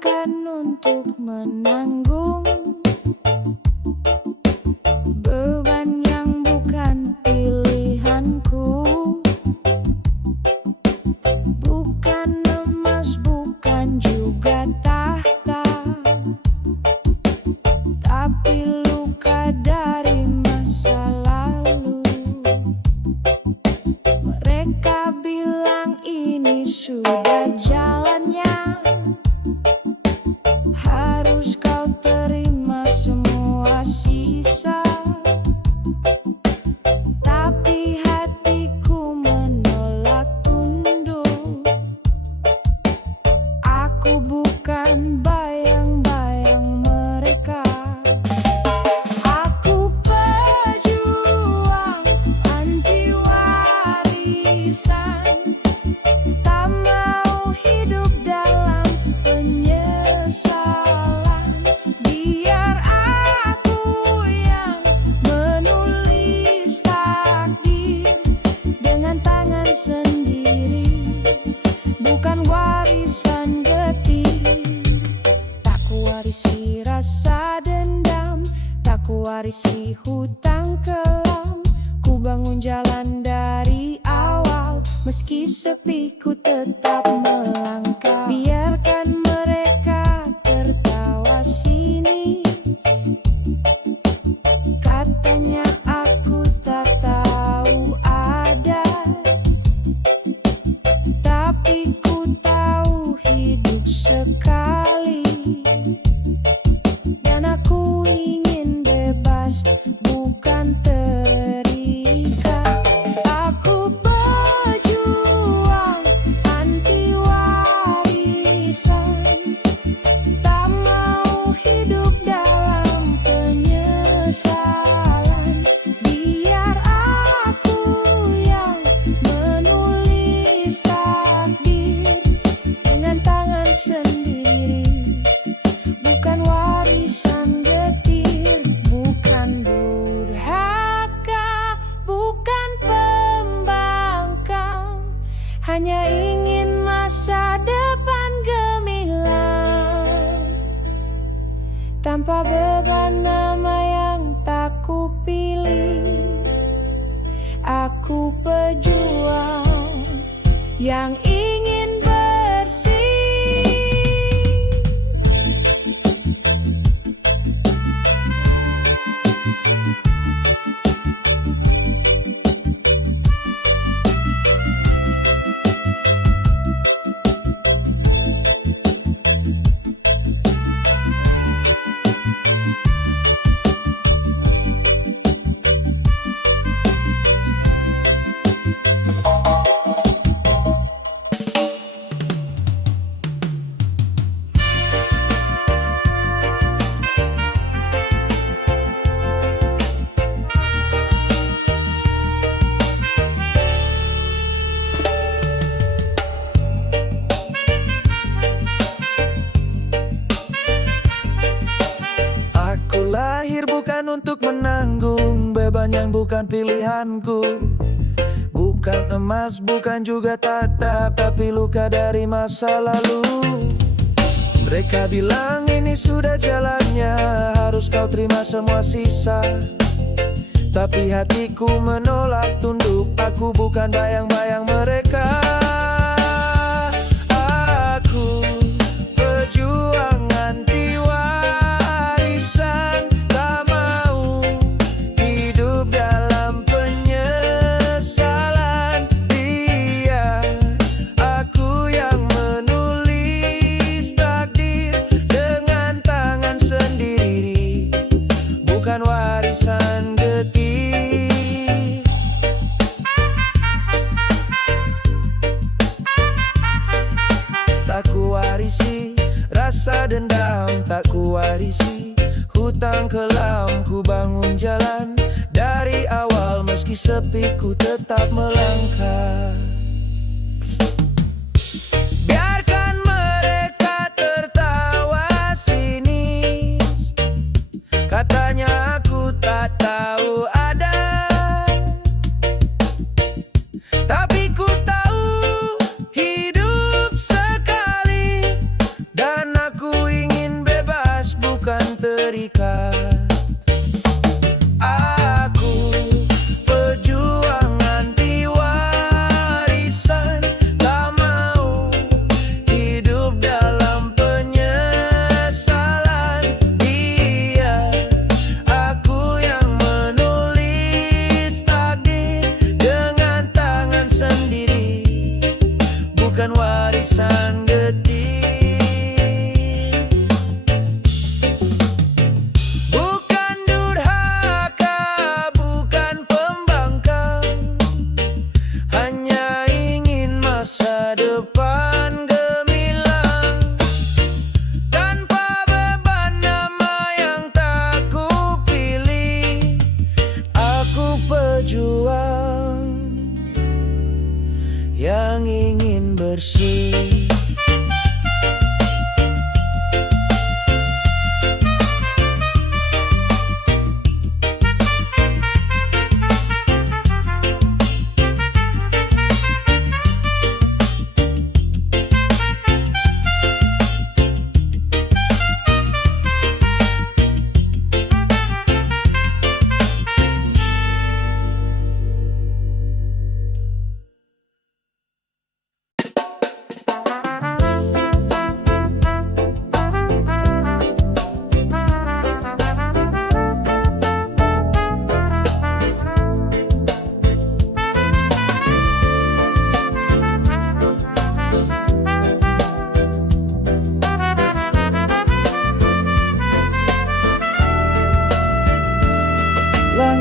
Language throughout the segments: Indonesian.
bukan untuk menanggung beban yang bukan pilihanku. Bukan emas, bukan juga tahta, tapi luka dari masa lalu. Mereka bilang ini sudah jalannya, harus kau terima semua sisa. Tapi hatiku menolak tunduk. Aku bukan bayang-bayang mereka. Aku pejuang anti warisan, tak mau hidup dalam penyesalan. Biar aku yang menulis takdir dengan tangan sendiri, bukan warisan getir. Tak kuwarisi rasa dendam, tak kuwarisi hutang kelam. Ku bangun jalan dari awal, meski sepi ku tetap melangkah. Biarkan mereka tertawa sinis, katanya aku tak tahu adat, tapi ku tahu hidup sekali. Dan aku ingin bebas, bukan terikat. Aku pejuang anti warisan, tak mau hidup dalam penyesalan. Biar aku yang menulis takdir dengan tangan sendiri, bukan warisan getir. Bukan durhaka, bukan pembangkang, hanya ingin masa depan gemilang, tanpa beban nama yang tak kupilih. Aku pejuang yang ingin bersih. Aku lahir bukan untuk menanggung beban yang bukan pilihanku. Bukan emas, bukan juga tahta, tapi luka dari masa lalu. Mereka bilang ini sudah jalannya, harus kau terima semua sisa. Tapi hatiku menolak tunduk. Aku bukan bayang-bayang mereka. Aku pejuang anti warisan, tak mau hidup dalam penyesalan. Biar aku yang menulis takdir dengan tangan sendiri, bukan warisan getir. Tak kuwarisi rasa dendam, tak kuwarisi hutang kelam. Ku bangun jalan dari awal, meski sepi ku tetap melangkah. Biarkan mereka tertawa sinis, katanya aku tak tahu ada, tapi ku tahu hidup sekali. Dan aku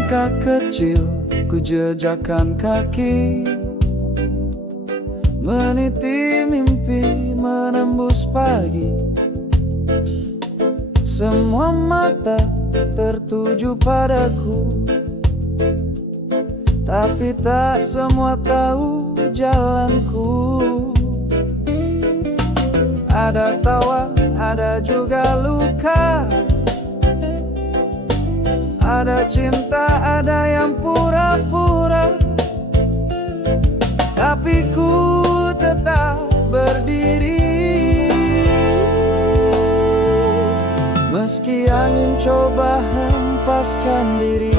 Langkah kecil ku jejakkan kaki, meniti mimpi menembus pagi. Semua mata tertuju padaku, tapi tak semua tahu jalanku. Ada tawa, ada juga luka, ada cinta, ada yang pura-pura, tapi ku tetap berdiri. Meski angin coba hempaskan diri,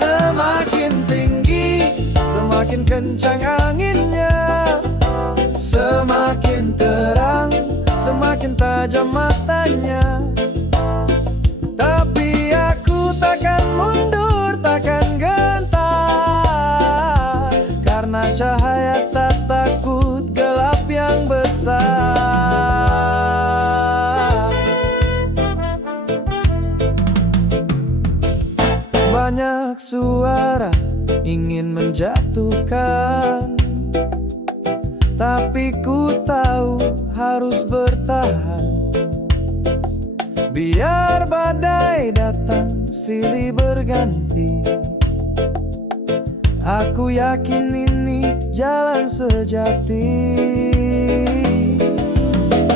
semakin tinggi, semakin kencang anginnya, semakin terang, semakin tajam matanya. Tapi aku takkan mundur, takkan gentar, karena cahaya tak takut gelap yang besar. Banyak suara ingin menjatuhkan, tapi ku tahu harus bertahan. Biar badai datang silih berganti, aku yakin ini jalan sejati.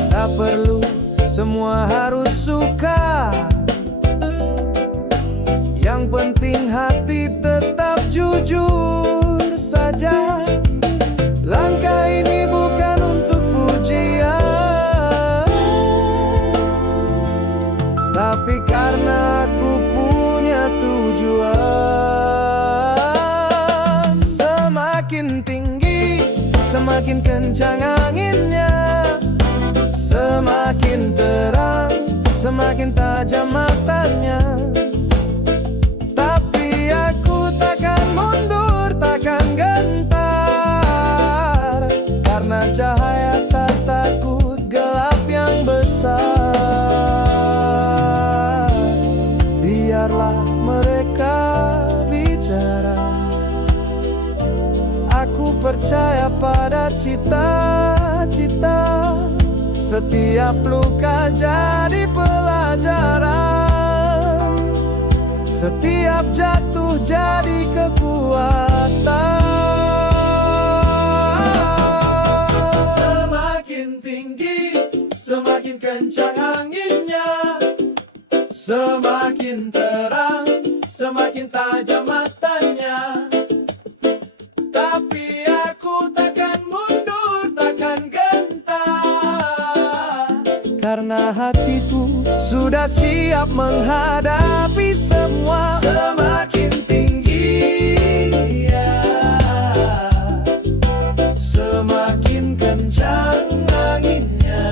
Tak perlu semua harus suka, yang penting hati tetap jujur saja. Langkah ini bukan untuk pujian, tapi karena aku punya tujuan. Semakin tinggi, semakin kencang anginnya, semakin terang, semakin tajam matanya. Tapi aku takkan mundur, takkan gentar, karena cahaya tak takut gelap yang besar. Biarlah mereka bicara, aku percaya pada cita-cita. Setiap luka jadi pelajaran, setiap jatuh jadi kekuatan. Semakin tinggi, semakin kencang anginnya, semakin terang, semakin tajam matanya. Tapi aku takkan mundur, takkan gentar, karena hatiku sudah siap menghadapi semua. Semakin tinggi, ya, semakin kencang anginnya,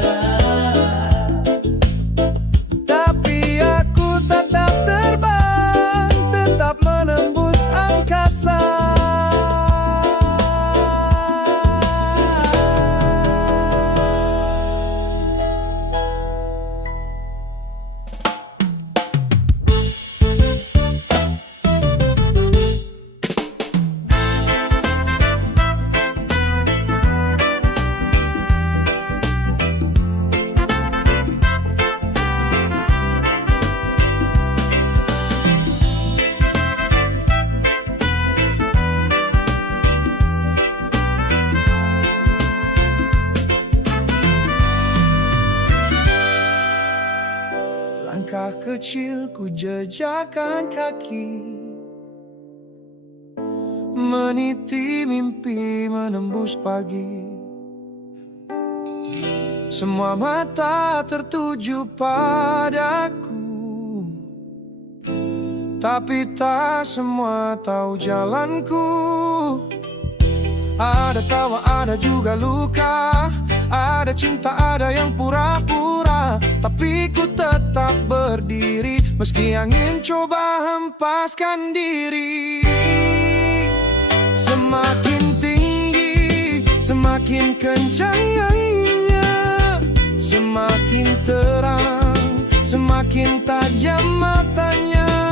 tapi aku tetap terbang, tetap menembus angkasa. Langkah kecil ku jejakkan kaki, meniti mimpi menembus pagi. Semua mata tertuju padaku, tapi tak semua tahu jalanku. Ada tawa, ada juga luka, ada cinta, ada yang pura-pura, tapi ku tetap berdiri. Meski angin coba hempaskan diri, semakin tinggi, semakin kencang anginnya, semakin terang, semakin tajam matanya.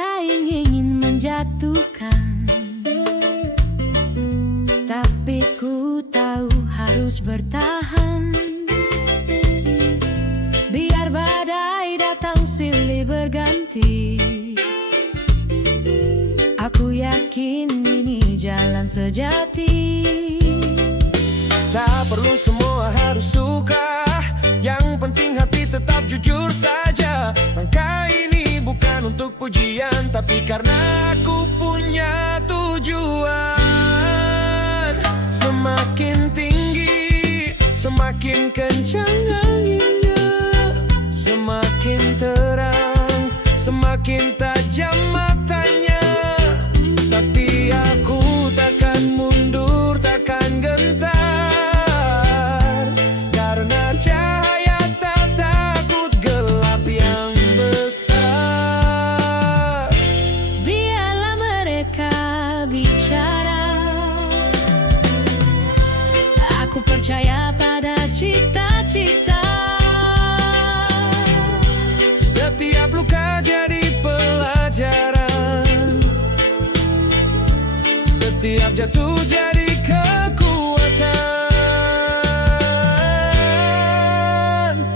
bersaing ingin menjatuhkan, tapi ku tahu harus bertahan. Biar badai datang silih berganti, aku yakin ini jalan sejati. Tak perlu semua harus suka, yang penting hati tetap jujur saja. Langkah ini bukan untuk pujian, tapi karena aku punya tujuan. Semakin tinggi, semakin kencang anginnya, semakin terang, semakin tajam matanya. Tapi aku takkan mundur, takkan gentar, karena cahaya tak takut gelap yang besar. Biarlah mereka bicara, aku percaya pada cita-cita. Setiap luka jadi pelajaran, setiap jatuh jadi kekuatan.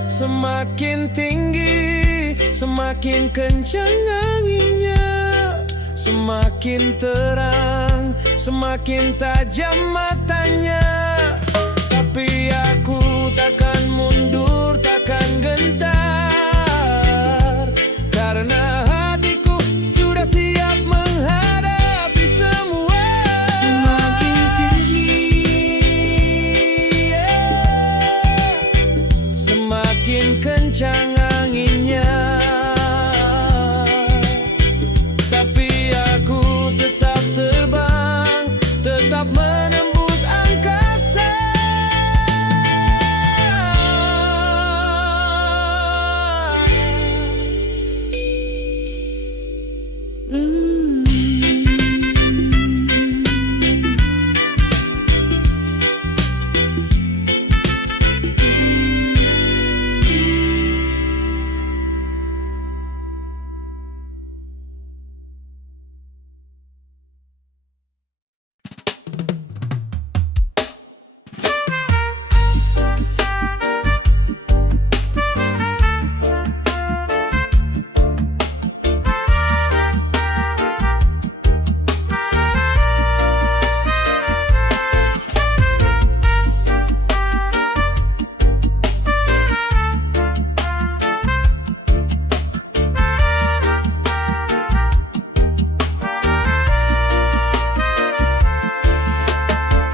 Semakin tinggi, semakin kencang anginnya, semakin terang, semakin tajam matanya. Tapi aku takkan mundur, takkan gentar, karena hatiku sudah siap menghadapi semua. Semakin tinggi, semakin kencang anginnya, tapi aku tetap terbang, tetap menembus angkasa.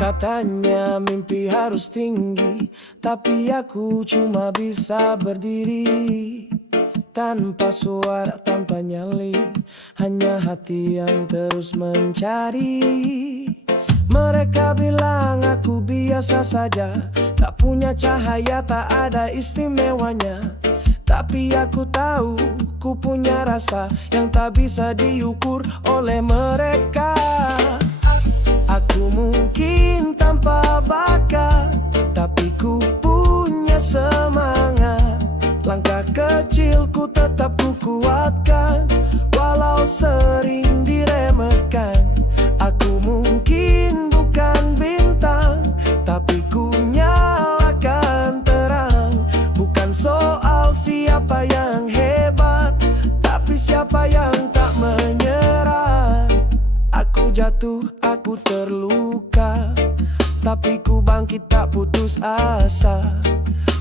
Katanya mimpi harus tinggi, tapi aku cuma bisa berdiri tanpa suara, tanpa nyali, hanya hati yang terus mencari. Mereka bilang aku biasa saja, tak punya cahaya, tak ada istimewanya. Tapi aku tahu, ku punya rasa yang tak bisa diukur oleh mereka. Aku mungkin tanpa bakat, tapi ku punya semangat. Langkah kecilku tetap ku kuatkan, walau sering diremehkan. Aku mungkin bukan bintang, tapi ku nyalakan terang. Bukan soal siapa yang hebat, tapi siapa yang tak menyerah. Aku jatuh, aku terluka, tapi ku bangkit tak putus asa.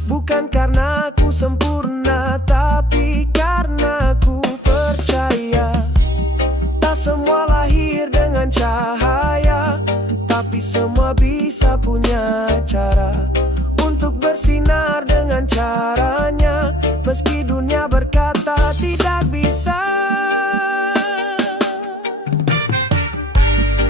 Bukan karena aku sempurna, tapi karena ku percaya. Tak semua lahir dengan cahaya, tapi semua bisa punya cara untuk bersinar dengan caranya. Meski dunia berkata tidak bisa,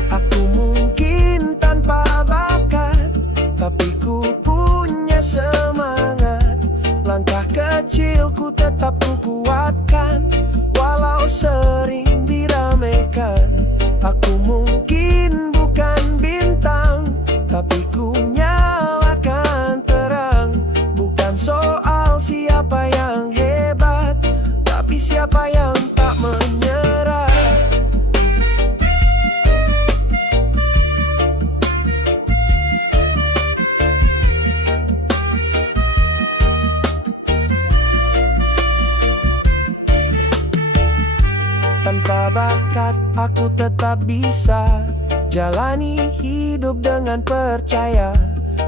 aku mungkin tanpa bakat, tapi ku punya semangat. Langkah kecilku tetap ku kuatkan, walau sering diramaikan. Aku mungkin bukan bintang, tapi ku nyalakan terang. Bukan soal siapa yang hebat, tapi siapa yang tak menyerah. bakat, aku tetap bisa jalani hidup dengan percaya.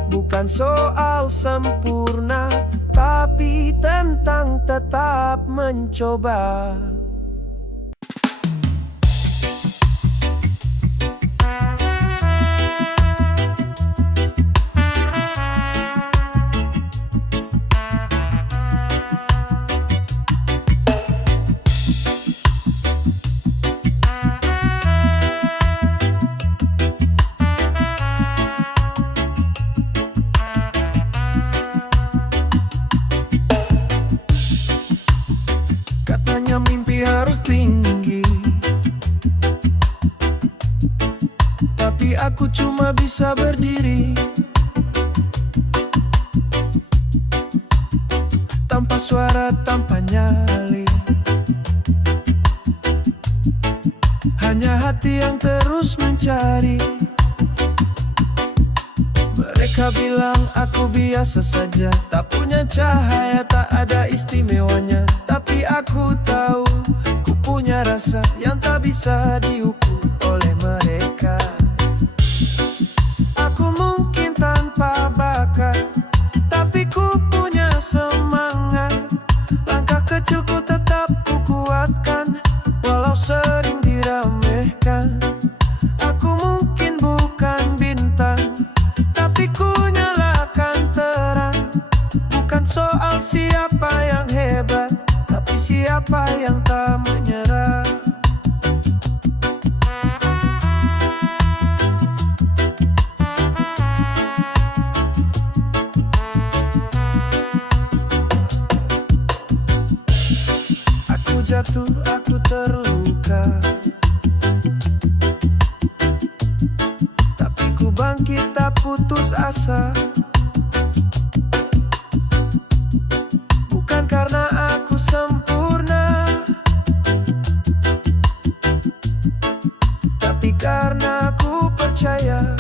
Bukan soal sempurna, tapi tentang tetap mencoba. Katanya mimpi harus tinggi, tapi aku cuma bisa berdiri tanpa suara, tanpa nyali. Hanya hati yang terus mencari. Mereka bilang aku biasa saja, tak punya cahaya, tak ada istimewanya. Tapi aku tahu, ku punya rasa yang tak bisa diukur oleh mereka. Aku mungkin tanpa bakat, tapi ku punya semangat. Langkah kecilku tetap ku kuatkan, walau sering diremehkan. Aku mungkin bukan bintang, tapi ku nyalakan terang. Bukan soal siapa yang hebat, tapi siapa yang tak menyerah. Aku jatuh, aku terluka, tapi ku bangkit tak putus asa. Bukan karena aku sempurna, tapi karena aku percaya.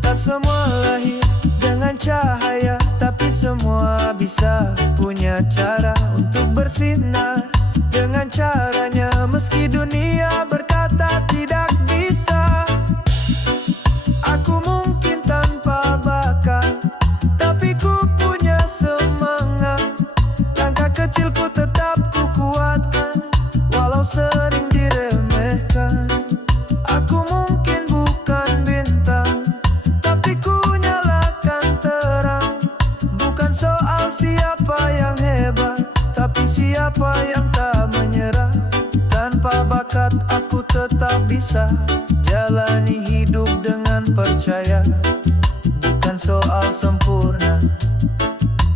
Tak semua lahir dengan cahaya, tapi semua bisa punya cara untuk bersinar dengan caranya. Meski dunia berkata tidak bisa, aku mungkin tanpa bakat, tapi ku punya semangat. Langkah kecilku tetap ku kuatkan, walau sering diremehkan. Aku mungkin bukan bintang, tapi ku nyalakan terang. Bukan soal siapa yang hebat, tapi siapa yang tak menyerah. Tanpa bakat aku tetap bisa jalani hidup dengan percaya. Bukan soal sempurna,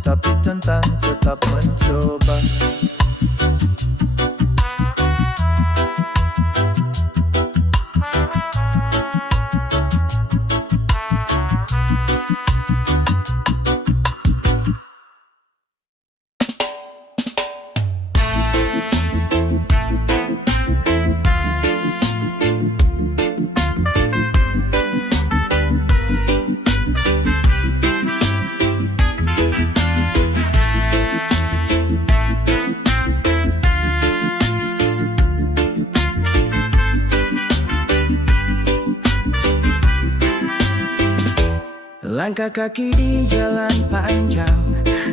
tapi tentang tetap mencoba. Langkah kaki di jalan panjang,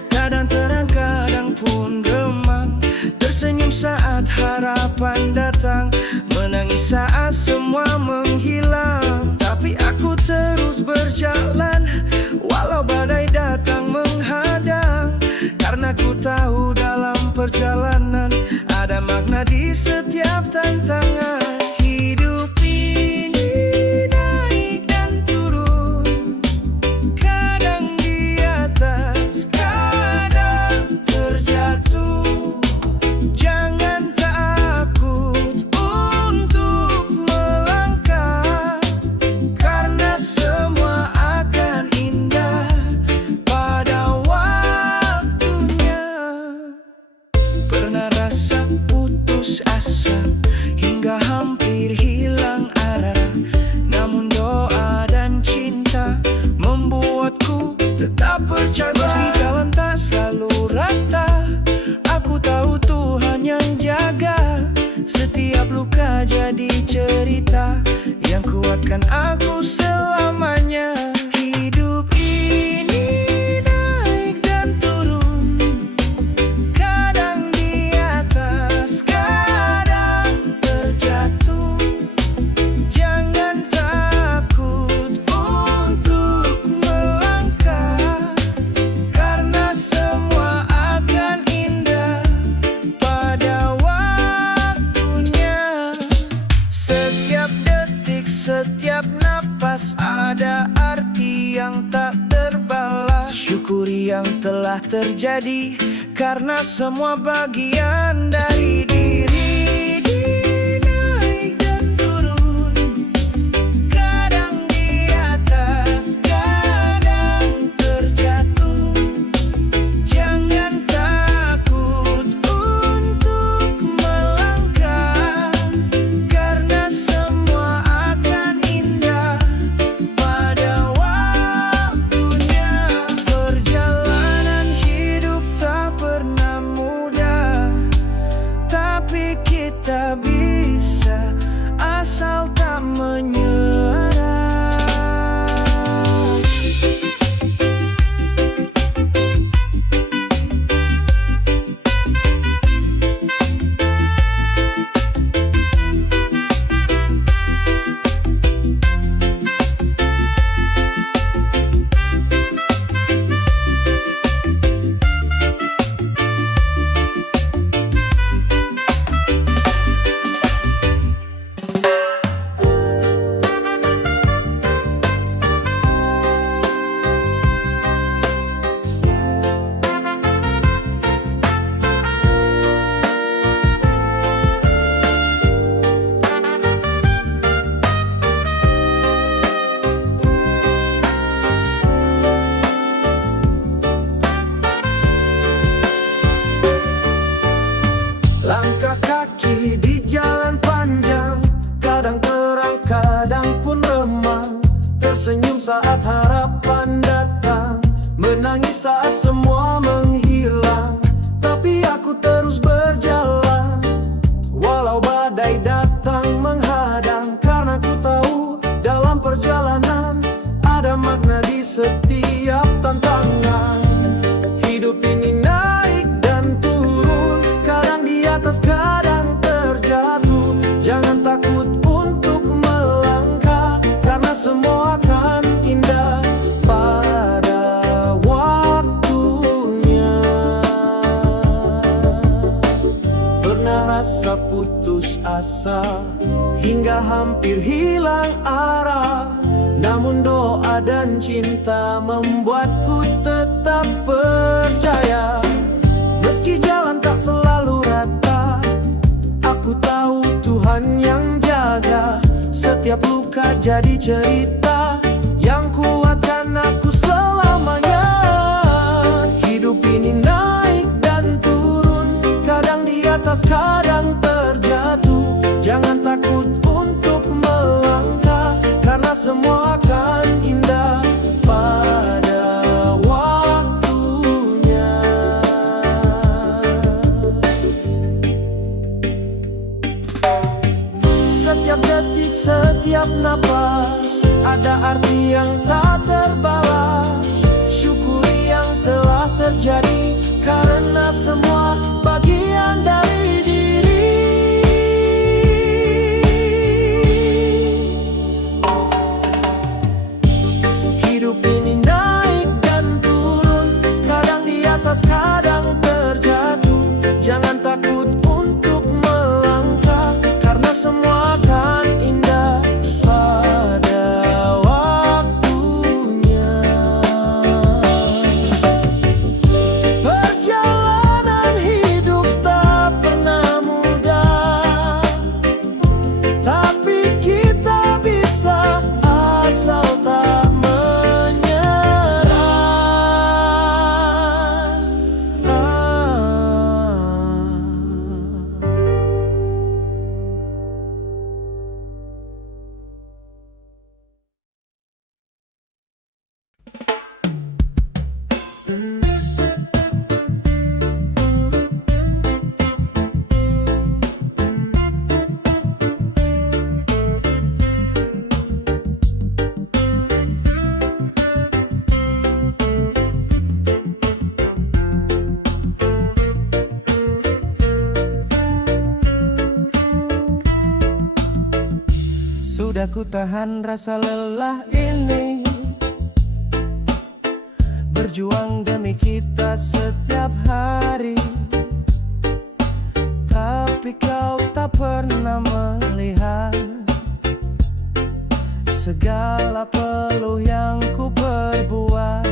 kadang terang, kadang pun remang. Tersenyum saat harapan datang, menangis saat semua menghilang. Tapi aku terus berjalan, walau badai datang menghadang. Karena ku tahu dalam perjalanan ada makna di setiap tantangan. Hidup ini naik dan turun, kadang di atas, kadang terjatuh. Jangan takut untuk melangkah, karena semua akan indah pada waktunya. Pernah rasa putus asa, Setiap luka jadi cerita yang kuatkan aku selamanya. Hidup ini naik dan turun, kadang di atas, kadang terjatuh. Jangan takut untuk melangkah, karena semua akan indah pada waktunya. Setiap detik, setiap napas ada arti yang tak terbalas. Syukuri yang telah terjadi, karena semua bagian dari diri. Naik dan turun, kadang di atas, kadang terjatuh. Jangan takut untuk melangkah, karena semua akan indah pada waktunya. Perjalanan hidup tak pernah mudah, tapi kita bisa asal tak menyerah. Langkah kaki di jalan panjang, kadang terang, kadang pun remang. Tersenyum saat harapan datang, menangis saat semua menghilang. Tapi aku terus berjalan, walau badai datang menghadang. Karena ku tahu dalam perjalanan ada makna di setiap tantangan. Hidup ini naik dan turun, kadang di atas, kadang terjatuh. Jangan takut untuk melangkah, karena semua akan indah pada waktunya. Pernah rasa putus asa hingga hampir hilang arah, namun doa dan cinta membuatku tetap percaya. Meski jalan tak selalu rata, aku tahu Tuhan yang jaga. Setiap luka jadi cerita yang kuatkan aku selamanya. Hidup ini naik dan turun, kadang di atas, kadang terjatuh. Jangan takut untuk melangkah, karena semua akan indah pada waktunya. Setiap detik, setiap napas ada arti yang tak terbalas. Syukuri yang telah terjadi, karena semua bagian dari diri. Hidup ini naik dan turun, kadang di atas, kadang terjatuh. Jangan takut untuk melangkah, karena semua akan indah pada waktunya. Perjalanan hidup tak pernah mudah, tapi kita bisa asal tak menyerah. Sudah ku tahan rasa lelah ini, berjuang demi kita setiap hari. Tapi kau tak pernah melihat segala peluh yang ku perbuat.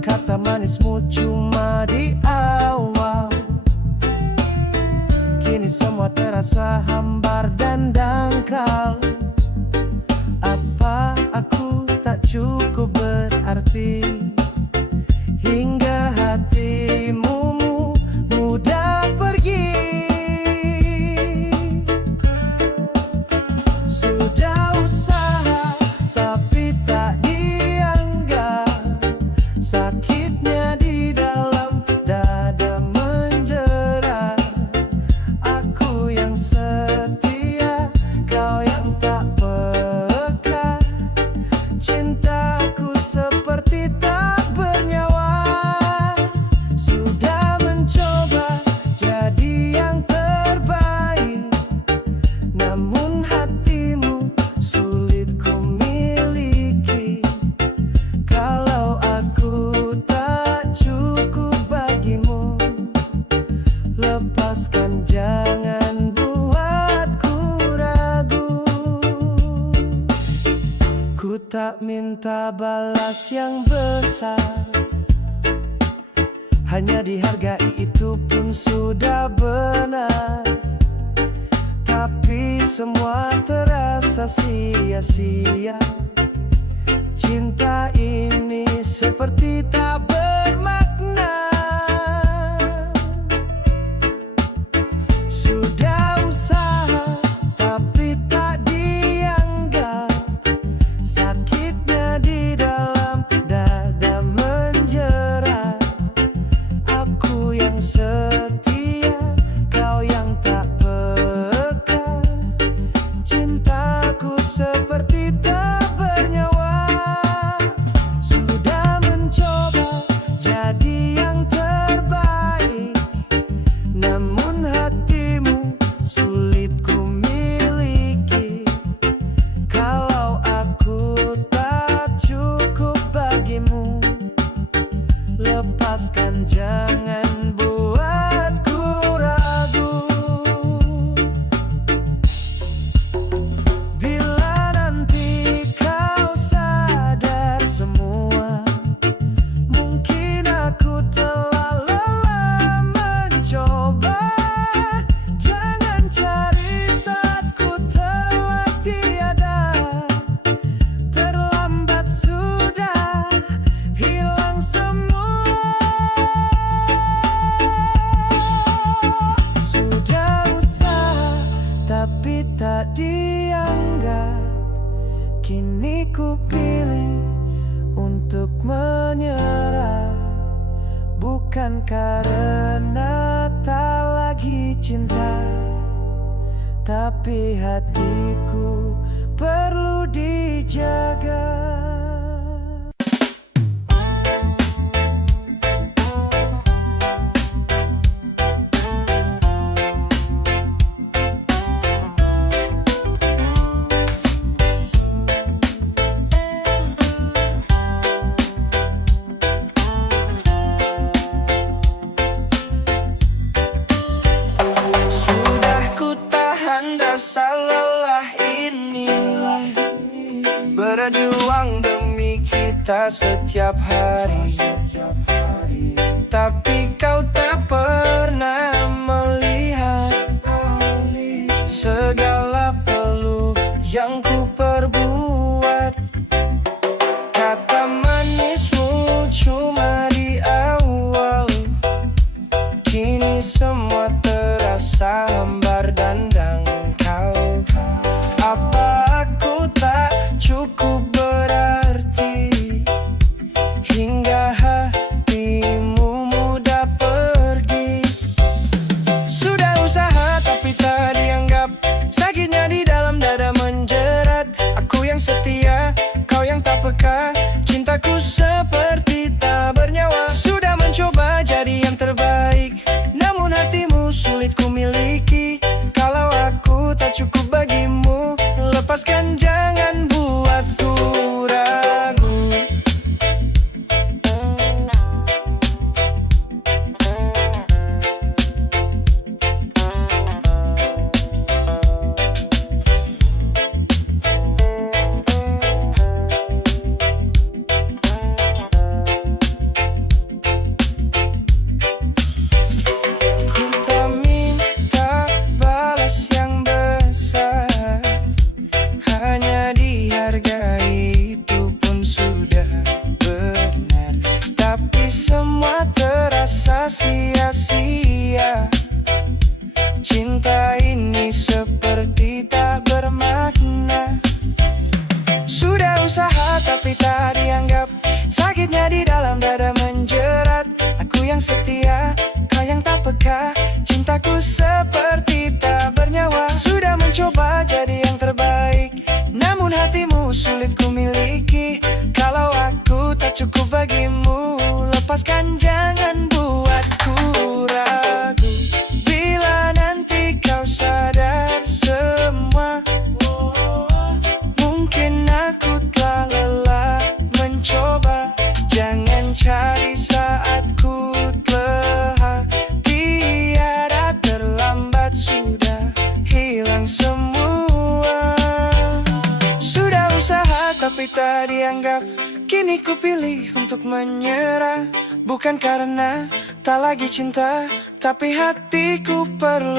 Kata manismu cuma di awal, kini semua terasa hambar dan dangkal. Apa aku tak cukup berarti, hingga hatimu mudah pergi. Sudah usaha tapi tak dianggap, sakitnya di dalam dada menjerat. Aku yang setia, kau yang tak peka. Cintaku seperti tak bernyawa. Sudah mencoba jadi yang terbaik, namun hatimu sulit ku miliki. Kalau aku tak cukup bagimu, lepaskan, jangan buatku ragu. Ku tak minta balas yang besar, hanya dihargai itu pun sudah benar. Tapi semua terasa sia-sia. Cinta ini seperti tak bermakna. Sudah usaha tapi tak dianggap, sakitnya di dalam dada menjerat. Aku yang setia, kau yang tak peka. Cintaku seperti tak bernyawa. Sudah mencoba jadi yang terbaik, namun hatimu sulit ku miliki. Kalau aku tak cukup bagimu, lepaskan, jangan buatku ragu. Bila nanti kau sadar semua, mungkin aku telah lelah mencoba. Jangan cari saat ku telah tiada, terlambat sudah hilang semua. Sudah usaha tapi tak dianggap, kini ku pilih untuk menyerah. Bukan karena tak lagi cinta, tapi hatiku perlu dijaga. Sudah ku tahan rasa lelah ini, berjuang demi kita setiap hari. Tapi kau tak pernah melihat segala peluh yang ku perbuat. Kata manismu cuma di awal, kini semua terasa hambar dan dangkal. Apa aku tak cukup berarti, hingga hatimu mudah pergi. Sudah usaha tapi tak dianggap, sakitnya di dalam dada menjerat. Aku yang setia, kau yang tak peka. Cintaku seperti tak bernyawa. Sudah mencoba jadi yang terbaik, namun hatimu sulit ku miliki. lepaskan, jangan buatku ragu. Ku tak minta balas yang besar, hanya dihargai itu pun sudah benar. Tapi semua terasa sia-sia. Cinta ini seperti tak bermakna. Sudah usaha tapi tak dianggap, sakitnya di dalam dada menjerat. Aku yang setia, kau yang tak peka, cintaku seperti tak bernyawa. Sudah mencoba jadi yang terbaik, namun hatimu sulit ku miliki. Kalau aku tak cukup bagimu, lepaskan, jangan buatku ragu. Bila nanti kau sadar semua, mungkin aku telah lelah mencoba. Jangan cari saat ku telah, tiada terlambat, sudah hilang semua. Sudah usaha tapi tak dianggap, kini ku pilih untuk menyerah. Bukan karena tak lagi cinta, tapi hatiku perlu